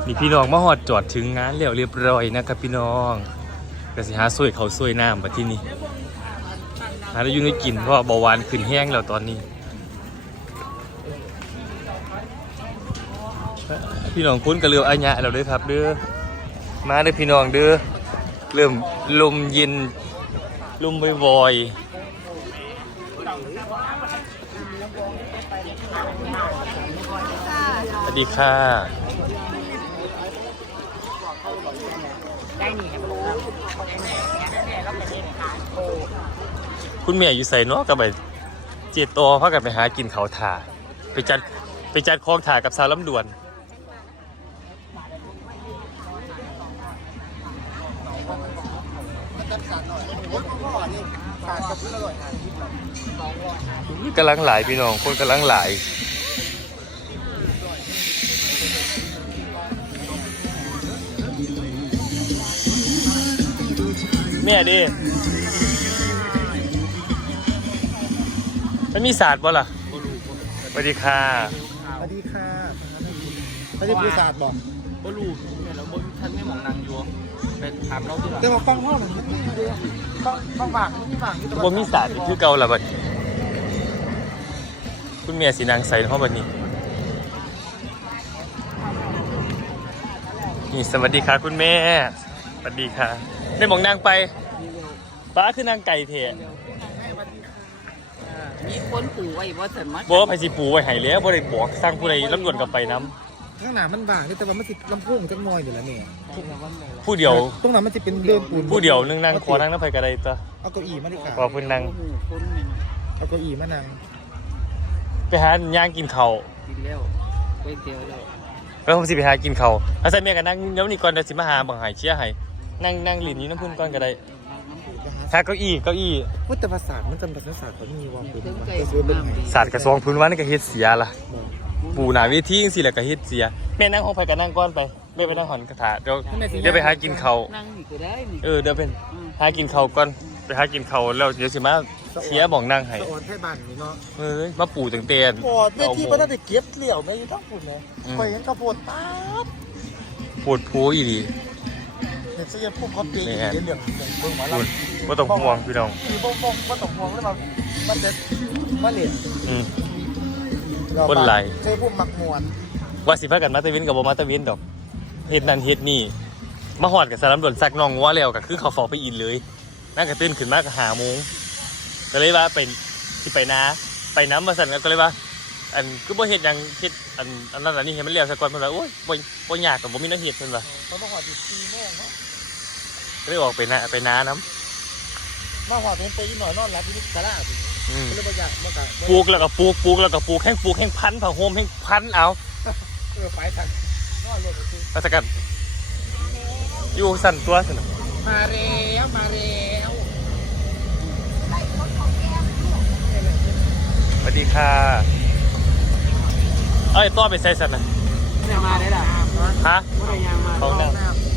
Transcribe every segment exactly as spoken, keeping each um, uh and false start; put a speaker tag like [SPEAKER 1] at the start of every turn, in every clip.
[SPEAKER 1] นี่พี่น้องมาหอดจอดถึงงานแล้วเรียบร้อยนะครับพี่น้องก็สิหาซวยเขาซวยน้ำมาที่นี่หาได้ยุ่งได้กินเพราะเบาหวานขึ้นแห้งแล้วตอนนี้พี่น้องคุ้นกับเรืออาญะเราด้วยครับเด้อมาเด้อพี่น้องเด้อเริ่มลมเย็นลมบ่อยๆสวัสดีค่ะคุณแม่อยู่ใส่เนาะกับไปเจ็ดตัวพากันไปหากินเขาถ่าไปจัดไปจัดคลองถ่ากับสาวลำดวนกำลังหลายพี่น้องคนกำลังหลายแม่ดิไม่มีศาสตร์บ่ล่ะสวัสดีค่ะ
[SPEAKER 2] สวัสดีค่ะไม่ได้พูดศาสตร์บอก
[SPEAKER 3] บ่รู้เนี่ยเราบ่ทันไม่มองนางอยู่เป็นถามเราดีกว่า
[SPEAKER 2] แต่ว่าฟังเท่าหนึ่งไม่ดีเลยฟังฟังฝากไม่ฝากนี่
[SPEAKER 1] บ่มีศาสตร์คือเก่าล่ะบัดคุณแม่สีนางใส่ห้องบัดนี้นี่สวัสดีค่ะคุณแม่สวัสดีค่ะได้มองนางไปป้าคือนางไก่เถอะ
[SPEAKER 3] มีคนปู่ไว้บ่ทันมา
[SPEAKER 1] บ่ไผสิปูไว้ให้แล้วบ่ได้บอกสร้างผู้ใดลำดวนกับไปน้
[SPEAKER 2] ำข้างหน้ามันบางแต่ว่ามันติดลำโพงจังน้อยอยู่แล้วเนี่ย
[SPEAKER 1] ผู้เดียว
[SPEAKER 2] ตรงนั้นมันจะเป็นเรื่องปูน
[SPEAKER 1] ผู้เดียวนึงนางขอนางน้ำไผก็ได้ตัว
[SPEAKER 2] เอาเก้าอี้มาดิค่ะ
[SPEAKER 1] ขอเพิ่นนั่ง
[SPEAKER 2] เอาเก้าอี้มานั่ง
[SPEAKER 1] ไปหาย่างกินข้าว
[SPEAKER 3] กินแล้วไปเตียวแล้ว
[SPEAKER 1] แล้วผมสิไปหากินข้าวอาศัยแม่ก็นั่งเดี๋ยวนี้ก่อนเดี๋ยวสิมาหาบังหายเชียร์ให้นั่งนั่งลิ้นนี้น้ำพุ่นก่อนก็ได้หาเก้าอี้เก้าอี้
[SPEAKER 2] พุทธภาษามันจำภาษาเขามีว่าเป็น
[SPEAKER 1] ศาสตร์กระทรวงพื้นว่านี่ก็เฮ็ดเสียล่ะปู่หน้าเวทีจังซี่แหละก็เฮ็ดเสียแม่นั่งห้องไผก็นั่งก่อนไปแม่ไปนั่งหอนกระถาเดี๋ยวเดี๋ยวไปหากินข้าว
[SPEAKER 3] นั่งนี่ก็ได้นี่
[SPEAKER 1] เออเดี๋ยวเป็นหากินข้าวก่อนไปหากินข้าวแล้วเดี๋ยวสิมาเสียหม่องนั่งให้
[SPEAKER 2] สอนให้บ้านนี่เนาะ
[SPEAKER 1] เอ้ยมาปู่ตั้งแต่
[SPEAKER 2] ปวดเวทีบ่ได้เก็บเหลี่ยวแม่อยู่ต้องปุ่นเลยคอยเห็นกระโปดป๊าบ
[SPEAKER 1] ปวดโผอีหลี
[SPEAKER 2] เห็นเสียพวกเขาเปย์อยู่เรื่องเบิ่งหมาแล้ว
[SPEAKER 1] บ่ต้องห่วงพี่น้อง
[SPEAKER 2] คือบ่บ่บ่ต้องห่วงแล้วมันจะมาเล่น
[SPEAKER 1] อืมคนหลาย
[SPEAKER 2] ใช่พวกมักมวน
[SPEAKER 1] ว่าสิพากันมาตะวินกับบ่มาตะวินดอกเฮ็ดนั่นเฮ็ดนี่มาฮอดกับสารำดวนซักน้องงัวแล้วก็คือเขาเฝ้าไปอินเลยนั่งก็ตื่นขึ้นมาก็ห้าโมงก็เลยว่าเป็นสิไปนาไปน้ำมาสั่นก็เลยว่าอันคือบ่เฮ็ดหยังเฮ็ดอันอันนั้นอันนี้ให้มันแล้วซะก่อนเพิ่นว่าโอ๊ยบ่บ่ยากก็บ่มีแนวเฮ็ดเพิ่นว่า
[SPEAKER 2] เขามาฮอดอยู่สี่โมงเนาะ
[SPEAKER 1] ก็เลยออกไปนาไปนาน้
[SPEAKER 2] ำมาฮอดเป็นไปอีหน่อยนอนหลับอยู่ศาลาสิ
[SPEAKER 1] อืม
[SPEAKER 2] ก็เลยบ่อยากบ่ก็
[SPEAKER 1] ปลูกแล้วก็ปลูกปลูกแล้วก็ปลูกแห้งปลูกแห้งพันผ้าห่มแห้งพันเอา
[SPEAKER 2] เออไปทางนอนรถก็คือ
[SPEAKER 1] ราชการอยู่สั่นตัวสั่น
[SPEAKER 2] มาแล้วมาแล้ว
[SPEAKER 1] สวัสดีค่ะเอ้ยต้อไปใส่สั่นนะ
[SPEAKER 3] ยางมาได้ล่ะ
[SPEAKER 1] ฮะ
[SPEAKER 3] บ่ได้ยางมา
[SPEAKER 1] ของน้ำ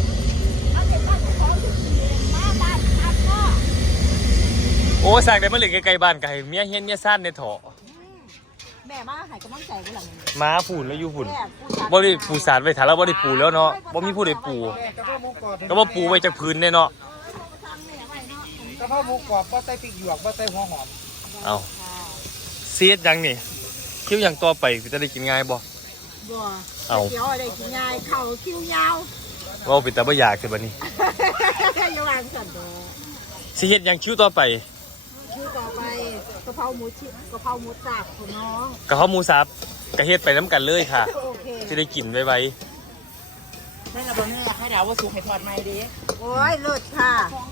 [SPEAKER 1] โอ้สั่งได้มาเหลือไกลๆบ้านไก่เมียเฮียนเมียซ่านในถ่อ
[SPEAKER 4] แม่มาให้กำลังใจกันหลัง
[SPEAKER 1] ม้าผูนแล้วอยู่หุ่นบ่ได้ปูสารไว้ถาแล้วบ่ได้ปูแล้วเนาะบ่มีผู้ใดปูก็บ่ปูไว้จากพื้นเนี่ยเนาะ
[SPEAKER 2] กระเพราหมูกรอบบ่ใส่พริกหยวกบ่ใส่หัวหอม
[SPEAKER 1] เอาเสียดยังนี่คิวยังต่อไปจะได้กินง่ายบ่
[SPEAKER 4] บ่เอาเดี๋ยวได้กินง่ายเข่าคิวยาว
[SPEAKER 1] ว่าเป็นแต่บ่อยากคือบัดนี้
[SPEAKER 4] อย่าวางสั่นโด
[SPEAKER 1] สิเฮ็ดยังคิวต่อไป
[SPEAKER 4] คิวต่อไปกะเพราหมูชิกะเพราหมูสับของน้อง
[SPEAKER 1] กะเพราหมูสับกะเฮ็ดไปน้ำกันเลยค่ะ
[SPEAKER 4] โอเค
[SPEAKER 1] จะได้กินไวๆ
[SPEAKER 3] แม่น่ะบ่แม่ให้ดาวว่าสุกให้ทอดใหม่ดิ
[SPEAKER 4] โอ้ยเลิศค่ะ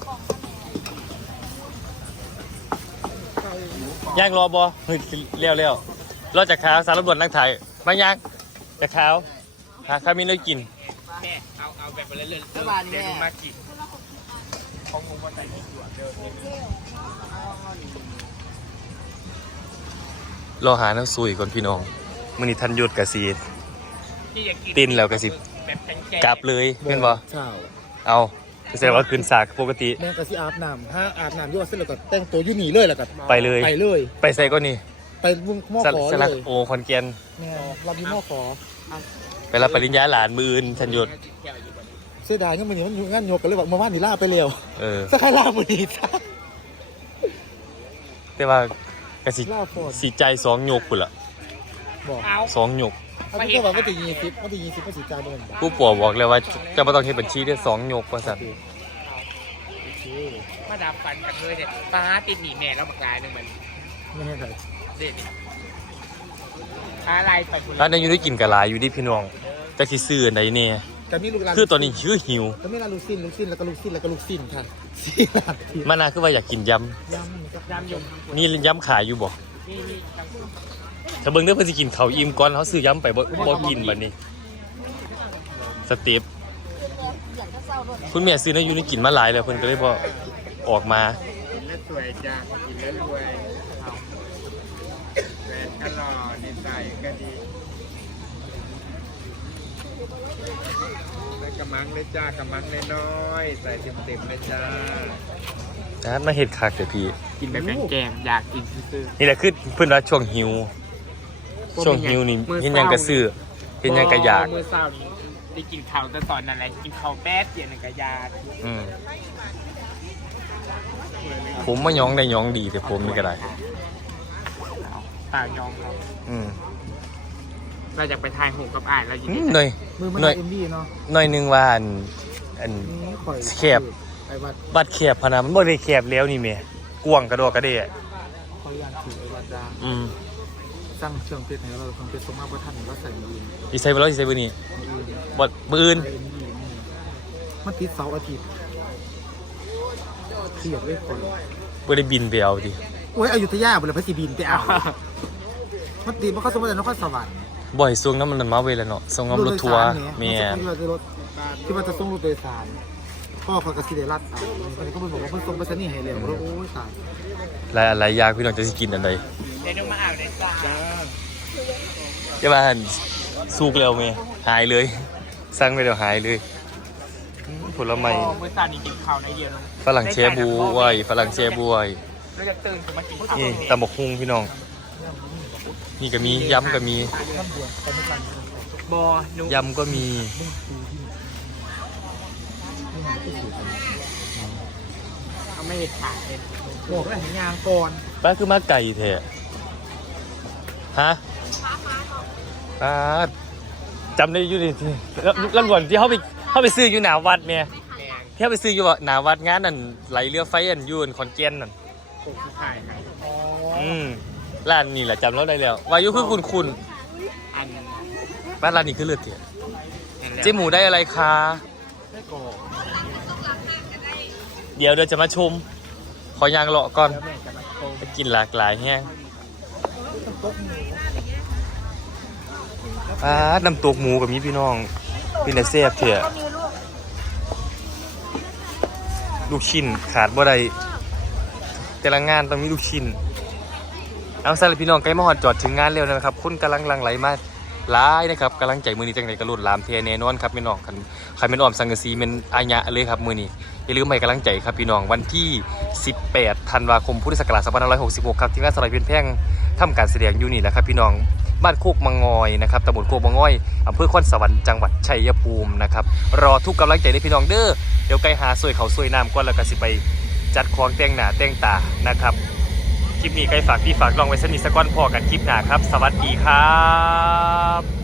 [SPEAKER 1] ย่างรอบ่เฮ้ยเร็วๆรอจากขาวสารบดนั่งถ่ายมาย่างจากขาวหาข้าวมีน้อยกิน
[SPEAKER 3] แค่เอาเอาแบบไปเรื่อยๆแล้วบานแม่มากินของผมมาใส่ที่หัวเด้
[SPEAKER 1] อรอหาน้ำซุยก่อนพี่น้องมื้อนี้ทันหยุดกะสิตินแล้วกะสิกลับเลยแม่นบ่
[SPEAKER 2] ใช่
[SPEAKER 1] เอาแสดงว่าคืนสากปกติ
[SPEAKER 2] แม่ก็สิอาบน้ำถ้าอาบน้ำอยู่เสร็จแล้วก็แต่งตัวอยู่นี่เลยแล้วก็
[SPEAKER 1] ไปเลย
[SPEAKER 2] ไปเลย
[SPEAKER 1] ไปใส่ก็นี่
[SPEAKER 2] ไปมุ่งหม้อขอเลย
[SPEAKER 1] โอ้คอนแกน
[SPEAKER 2] แม่รับอยู่หม้อขอ
[SPEAKER 1] ไปรับปริญญาหลานมืออื่นฉันหยุด
[SPEAKER 2] เสียดายงั้นมันนี่มันอยู่งานโยกกันเลยว่าเมื่อวานนี่ล่าไปเร็ว
[SPEAKER 1] เออ
[SPEAKER 2] สักใครล่ามือนี่ซะ
[SPEAKER 1] แต่ว่ากสิ
[SPEAKER 2] ล่าโพด
[SPEAKER 1] สีใจสองหยกพุ่นละ
[SPEAKER 2] บอก
[SPEAKER 3] เอา
[SPEAKER 1] สองหยก
[SPEAKER 2] เอาไม่ใช่ว่ามันจะยีสิบมันจะยีสิบมันสีจานเดิม
[SPEAKER 1] ผู้ป่วบอกเลยว่าจะไม่ต้องเฮ็ดบัญชีได้สองหยกว่าสั่น
[SPEAKER 2] โอเค
[SPEAKER 3] มาดับฟันกันเลยเนี่ยป้าติดหนีแม่แล้วบักลายหนึ่งมัน
[SPEAKER 2] ไม่ให้ใคร
[SPEAKER 3] เด็ดอะไรไปคุณ
[SPEAKER 1] ร้านนั้นอยู่ได้กินกะหลายอยู่ที่พี่น้องจะสิซื้ออันใดเนี่ย
[SPEAKER 2] แต่มีลูกหลาน
[SPEAKER 1] คือตอนนี้หิวหิว
[SPEAKER 2] แต่มีร้านลูกชิ้นลูกชิ้นแล้วก็ลูกชิ้นแล้วก็ลูกชิ้นค่ะสี่ร้านที่
[SPEAKER 1] มานาคือว่าอยากกินย
[SPEAKER 2] ยำมันก็
[SPEAKER 3] ยำยม
[SPEAKER 1] ำนี่ยำขายอยู่บ่
[SPEAKER 3] นี่นี่
[SPEAKER 1] ถ้าเบิ่งเด้อเพิ่นสิกินข้าวอิ่มก่อนเขาซื้อยำไปบ่บ่กินบัดนี้สเต็ปคุณแม่ซื้อในอยู่นี่กินมาหลายแล้วเพิ่นก็เลยบ่ออกมา
[SPEAKER 3] กินแล้วสวยจ้ากินแล้วรวยแฟนก็หล่อในใจก็ดีแล้วกระมังเลยจ้ากระมังน้อยๆใส่เต็มๆเลยจ้า
[SPEAKER 1] นะมาเฮ็ดคักเด้อพี่
[SPEAKER 3] กินแบบแกงๆอยากกินซื่อ
[SPEAKER 1] นี่แหละคือเพิ่นว่าช่วงหิว ช่วงหิวนี่เห็นหยังก็ซื้อเห็นหยังก็อยาก
[SPEAKER 3] เมื่อเช้านี้ได้กินข้าวแต่ตอนนั้นแหละกินข้าวแป๊ดเดียวหนึงก็อยาก
[SPEAKER 1] อืมผมมาย้องได้ย้องดีแต่ผมนี่ก็ได้
[SPEAKER 3] ตายองเรา
[SPEAKER 1] อืม
[SPEAKER 3] เราจะไปทายหูกับอ่านเรายิน
[SPEAKER 1] อื
[SPEAKER 3] ดี
[SPEAKER 1] มหน่อย
[SPEAKER 2] มือมัน
[SPEAKER 1] หน่อย
[SPEAKER 2] เอ็มดีเนาะ
[SPEAKER 1] หน่อยหนึงว่าอันอัน
[SPEAKER 2] นี่ข่อย
[SPEAKER 1] แคบ
[SPEAKER 2] ไอ้วัด
[SPEAKER 1] บัดแคบพะนะมันบ่ได้แคบแล้วนี่แม่กว้างกระดอกกระเดะ
[SPEAKER 2] ข่อยยานถือไอ้วัดดา
[SPEAKER 1] อืม
[SPEAKER 2] สั่งเครื่องเพชรให้เราเครื่องเพชรสมมาประทันเราใส่มือ
[SPEAKER 1] อีไซบ่แล้วอีไซบ่นี่
[SPEAKER 2] มือ
[SPEAKER 1] บ่มื้ออื่น
[SPEAKER 2] เอ็มดีมันติดเสาร์อาทิตย์เครียดเลยคน
[SPEAKER 1] บ่ได้บินไปเอาดิ
[SPEAKER 2] โอ้ยอยุธยาบุรพสิบินไปเอามันติดมันเข้าสมมตินครสวรรค์
[SPEAKER 1] บ่ให้ส่งน้ำมันมาเวแหล้วเนาะส่งน้ำรถทัวร์แม่น
[SPEAKER 2] ที่ว่าจะรถที่ว่าจะส่งรถโดยสารพ่อเขากระซิเดรัดเอาคนนี้ก็บอกว่าเพิ่นส่งไปซะนี่ให้เร็วแล้วโอ้ยตาย
[SPEAKER 1] หลายหลายอย่างพี่น้องจะสิกินอันใด
[SPEAKER 3] เดี๋ยวน้องมาอ่านเลยจ้า
[SPEAKER 1] จะว่าหั่นสุกแล้วแม่หายเลยสั่งไปแล้วหายเลยอืมผลไม้
[SPEAKER 3] พอเมื่อเช้านี้กินข้าวในเย็นลง
[SPEAKER 1] ฝรั่งแช่บวยฝรั่งแช่บวย
[SPEAKER 3] เราจะตื่นขึ้นมากินข้าว
[SPEAKER 1] นี่ตำบักหุ่งพี่น้อง นี่ก็มียำก็มี
[SPEAKER 3] บอหนู
[SPEAKER 1] ยำก็มี
[SPEAKER 3] เขาไม่เห็นขาดเลย
[SPEAKER 2] บอกแล้วเห็นยางก่อน
[SPEAKER 1] ป้าคือมาไก่แท้ฮะป้าดจำได้อยู่ดิแล้วแล้วก่อนที่เขาไปเขาไปซื้ออยู่หนาวัดเมีย
[SPEAKER 3] แมง
[SPEAKER 1] ที่เขาไปซื้ออยู่หนาวัดงานนั่นไหลเรือไฟอันอยูนคอนเจนนั่น
[SPEAKER 3] ตกที่ถ่ายครับ
[SPEAKER 1] อืมร้านนี่แหละจำเราได้แล้ววายุคือคุณคุณ
[SPEAKER 3] อัน
[SPEAKER 1] บ้านร้านนี้คือเลือดเถี่ย
[SPEAKER 3] ห็นแล้ว
[SPEAKER 1] เจ๊หมูได้อะไรคะ
[SPEAKER 2] ไม่ก่อ
[SPEAKER 1] เดี๋ยวเดี๋ยวจะมาชม ขอยางเลาะก่อน
[SPEAKER 3] แล้วแม่จะมาโกง
[SPEAKER 1] ไปกินหลากหลายแห้งอ่าน้ำตกหมูกับมีพี่น้องเป็นแต่แซ่บเถี่ยลูกชิ้นขาดบ่ได้แต่ละงานต้องมีลูกชิ้นเอาซะเลยพี่น้องใกล้มาฮอดจอดถึงงานแล้วนะครับคนกำลังหลังไหลมาหลายนะครับกำลังใจมือนี้จังไดกระโดดลามเทแน่นอนครับพี่น้องคันใครเป็นอ้อมสังกะสีเป็นอายะเลยครับมือนี้อย่าลืมให้กำลังใจครับพี่น้องวันที่สิบแปดธันวาคมพุทธศักราชสองพันห้าร้อยหกสิบหกครับที่งานสลายเพียนแพร่งทำการแสดงอยู่นี่แหละครับพี่น้องบ้านโคกมังงอยนะครับตำบลโคกมังงอยอำเภอคอนสวรรค์จังหวัดชัยภูมินะครับรอทุกกำลังใจเลยพี่น้องเด้อเดี๋ยวไกลหาสวยเขาสวยน้ำก่อนแล้วก็สิไปจัดของแต่งหน้าแต่งตานะครับคลิปนี้ไกลฝากพี่ฝากลองไว้สนิทสะก้อนพอกันคลิปหน้าครับสวัสดีครับ